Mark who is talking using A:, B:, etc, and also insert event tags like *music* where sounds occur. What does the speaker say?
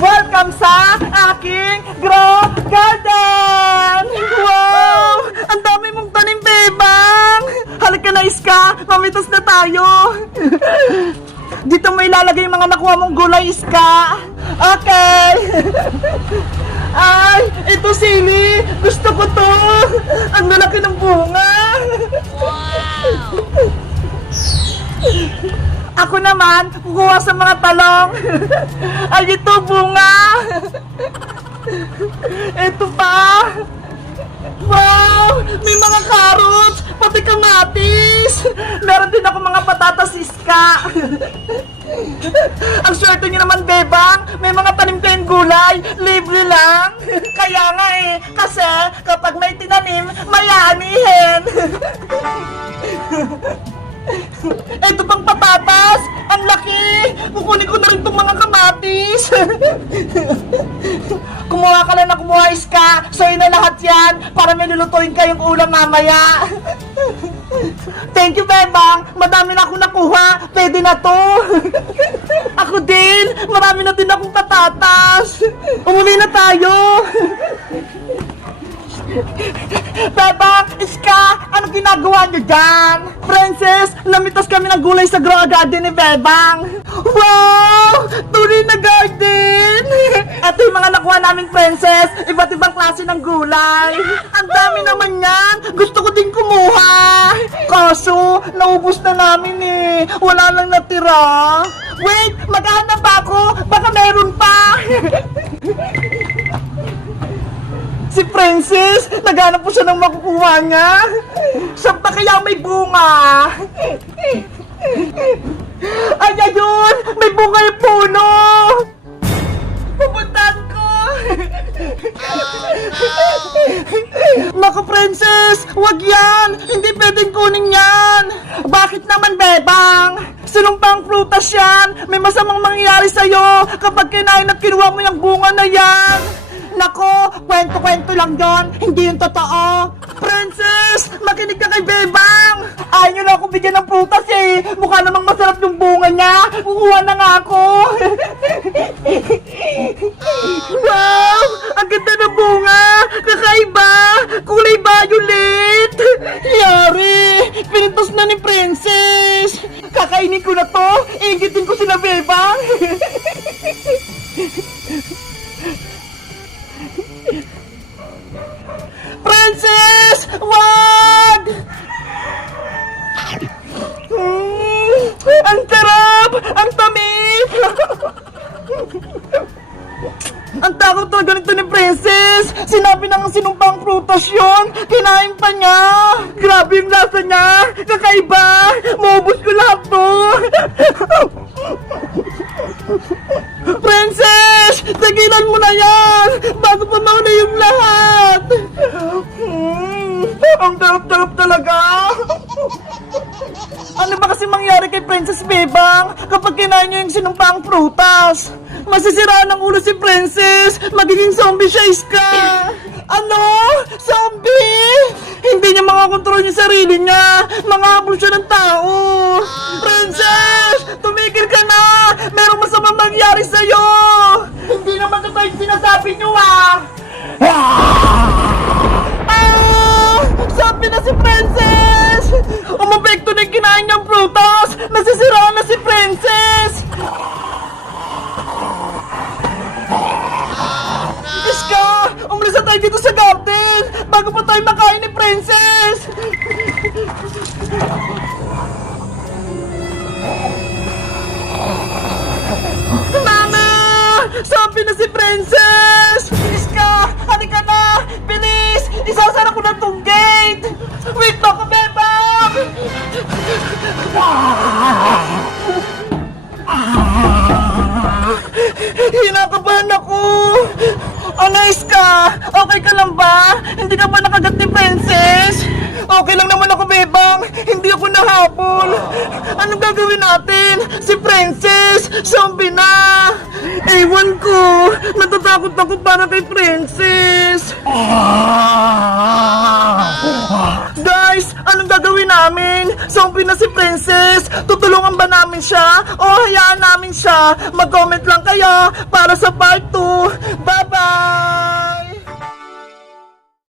A: Welcome sa aking grow garden! Wow! Ang dami mong tanim, bebang! Halika na, Iska! Mamitos na tayo! Dito mo ilalagay yung mga nakuha mong gulay, Iska! Okay! Ay, ito sili! Gusto ko to! Ang lalaki ng bunga! Ako naman, kukuha sa mga talong. *laughs* Ay, ito bunga. *laughs* Ito pa. Wow! May mga carrots, pati kamatis. Meron din ako mga patatas iska. *laughs* Ang swerte niyo naman, Bebang. May mga tanim kayong gulay. Libre lang. Kaya nga eh. Kasi kapag may tinanim, may aanihin. Ito Kukunin ko na rin itong mga kamatis! *laughs* kumuha ka lang na kumuha, Iska! So yun na lahat yan para may lulutuin kayong ulam mamaya! *laughs* Thank you, Bebang! Madami na akong nakuha! Pwede na to! *laughs* Ako din! Marami na din akong patatas! Umuwi na tayo! Bebang! Iska! Ano ginagawa niyo dyan? Princess! Namitas kami ng gulay sa grow garden ni Bebang! Wow! Tunay na garden! *laughs* Ito yung mga nakuha namin, Princess! Iba't ibang klase ng gulay! Ang dami naman yan! Gusto ko din kumuha! Kaso, naubos na namin eh! Wala lang natira! Wait! Maghahanap pa ako! Baka meron pa! *laughs* Si Princess, naghanap po siya ng makukuha niya. Saan pa kaya may bunga? *laughs* Naku, Princess! Wag yan! Hindi pwedeng kunin yan! Bakit naman, Bebang? Sinumpang prutas yan! May masamang mangyayari sa'yo kapag kinain at kinuha mo yung bunga na yan! Nako, kwento-kwento lang yon, hindi yung totoo. Princess, makinig ka kay Bebang. Ayaw niyo na ako bigyan ng prutas eh. Mukha namang masarap yung bunga niya. Kukuha na nga ako. *laughs* wow, ang takot talaga nito ni Princess! Sinabi na nga sinumpang prutas yun! Kinain pa niya! Grabe yung lasa niya! Kakaiba! Maubos ko lahat to! Princess! Tigilan mo na yan! Bago pa mauna yung lahat! Hmm, ang darap-darap talaga! ano ba kasi mangyari kay Princess Bebang kapag kinain niya yung sinumpang prutas? Masisiraan ng ulo si Princess! Magiging zombie siya, Iska! Ano? Zombie? Hindi niya makakontrol yung sarili niya! Mangabol siya ng tao! Princess! Tumigil ka na! Merong masamang mangyari sa'yo! Hindi naman totoo yung sinasabi niyo ah! Ah! Sabi na si Princess! Umapekto na yung kinain niyang prutas! Nasisiraan na si Princess! Iska! Umalis na tayo dito sa garden! Bago pa tayo makain ni Princess! Mama! Sabi na si Princess! Iska? Okay ka lang ba? Hindi ka ba nakagat ni Princess? Okay lang naman ako, Bebang. Hindi ako nahabol. Anong gagawin natin? Si Princess, zombie na. Ewan ko. Natatakot ako para kay Princess. Guys, anong gagawin namin? Zombie na si Princess. Tutulungan ba namin siya? O hayaan namin siya? Mag-comment lang kayo para sa part